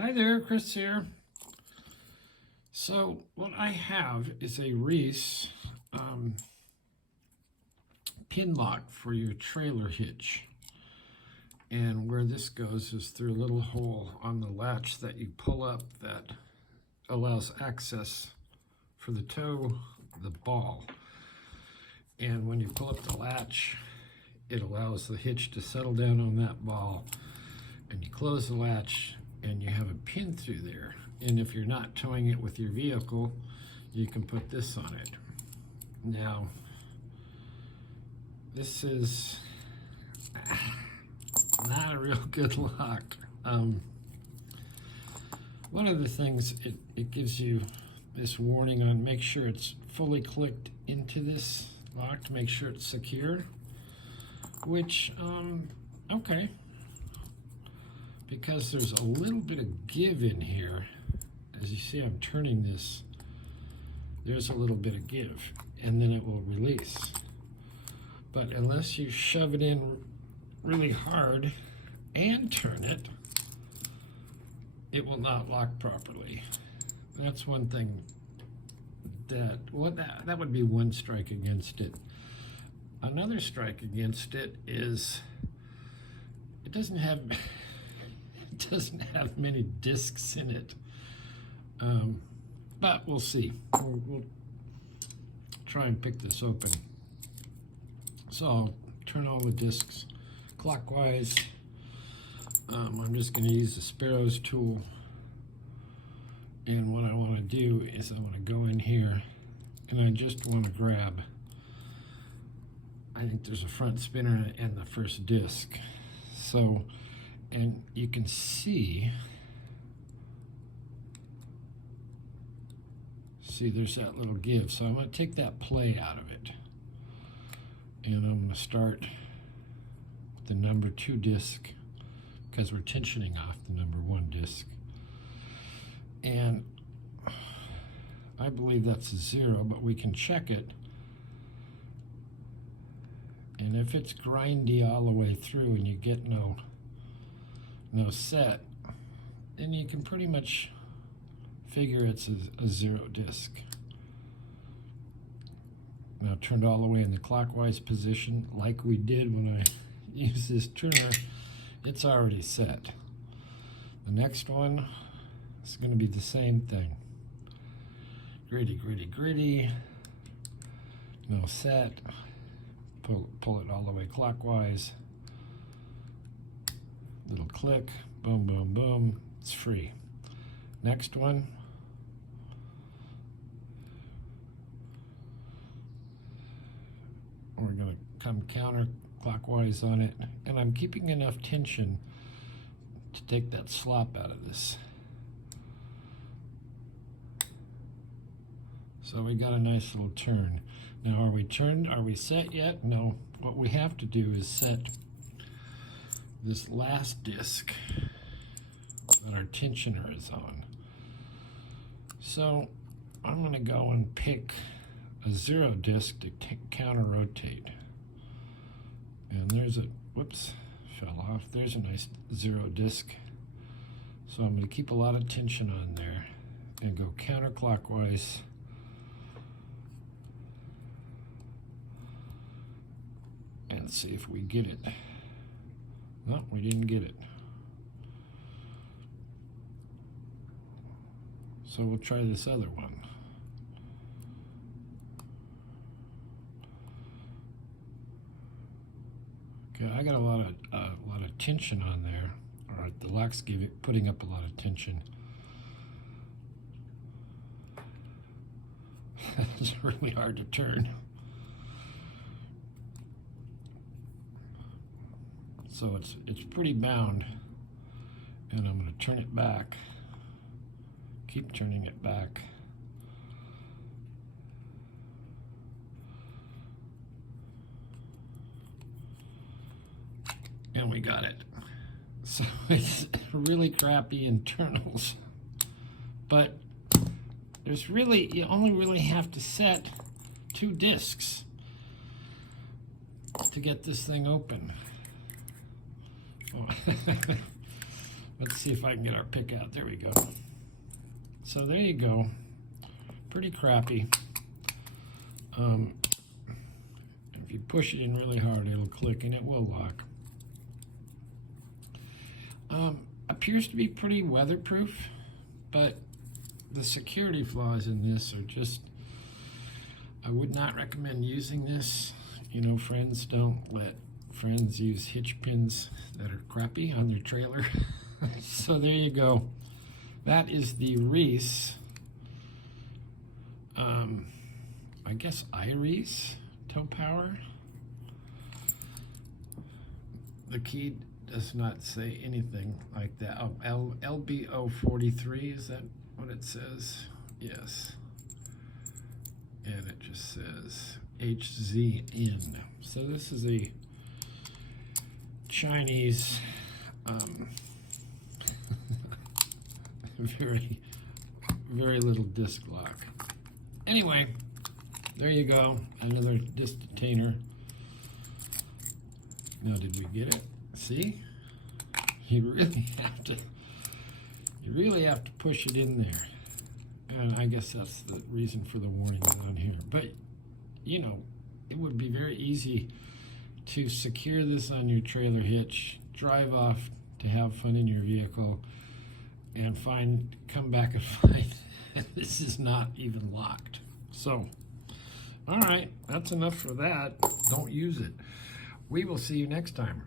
Hi there, Chris here. So what I have is a Reese pin lock for your trailer hitch. And where this goes is through a little hole on the latch that you pull up that allows access for the toe, the ball. And when you pull up the latch, it allows the hitch to settle down on that ball. And you close the latch and you have a pin through there. And if you're not towing it with your vehicle, you can put this on it. Now, this is not a real good lock. One of the things, it gives you this warning on make sure it's fully clicked into this lock to make sure it's secure, which, okay. Because there's a little bit of give in here. As you see, I'm turning this. There's a little bit of give, and then it will release. But unless you shove it in really hard and turn it, it will not lock properly. That's one thing that would be one strike against it. Another strike against it is it doesn't have many discs in it, but we'll see. We'll try and pick this open. So I'll turn all the discs clockwise. I'm just going to use the Sparrow's tool, and what I want to do is I want to go in here and I just want to grab, I think there's a front spinner and the first disc. So, and you can see there's that little give. So I'm going to take that play out of it. And I'm going to start with the number 2 disc because we're tensioning off the number 1 disc. And I believe that's a 0, but we can check it. And if it's grindy all the way through and you get no set, then you can pretty much figure it's a 0 disc. Now turned all the way in the clockwise position like we did when I used this turner, it's already set. The next one is going to be the same thing. Gritty, no set. Pull it all the way clockwise. Little click, boom, boom, boom, it's free. Next one. We're going to come counterclockwise on it, and I'm keeping enough tension to take that slop out of this. So we got a nice little turn. Now are we turned? Are we set yet? No. What we have to do is set this last disc that our tensioner is on. So I'm going to go and pick a 0 disc to counter rotate. And there's a, whoops, fell off. There's a nice 0 disc. So I'm going to keep a lot of tension on there and go counterclockwise. And see if we get it. No, we didn't get it. So we'll try this other one. Okay, I got a lot of tension on there. All right, the lock's putting up a lot of tension. It's really hard to turn. So it's pretty bound, and I'm going to turn it back, keep turning it back. And we got it. So it's really crappy internals, but there's really, you only really have to set 2 discs to get this thing open. Let's see if I can get our pick out. There we go. So there you go. Pretty crappy. If you push it in really hard, it'll click and it will lock. Appears to be pretty weatherproof, but the security flaws in this are just, I would not recommend using this. You know, friends, don't let friends use hitch pins that are crappy on their trailer. So there you go. That is the Reese, I guess IReese tow power. The key does not say anything like that. Oh, LBO 43, is that what it says? Yes. And it just says HZN. So this is a Chinese, very, very little disc lock. Anyway, there you go, another disc detainer. Now, did we get it? See, you really have to push it in there, and I guess that's the reason for the warning on here. But you know, it would be very easy to secure this on your trailer hitch, drive off to have fun in your vehicle, and come back and find this is not even locked. So, all right, that's enough for that. Don't use it. We will see you next time.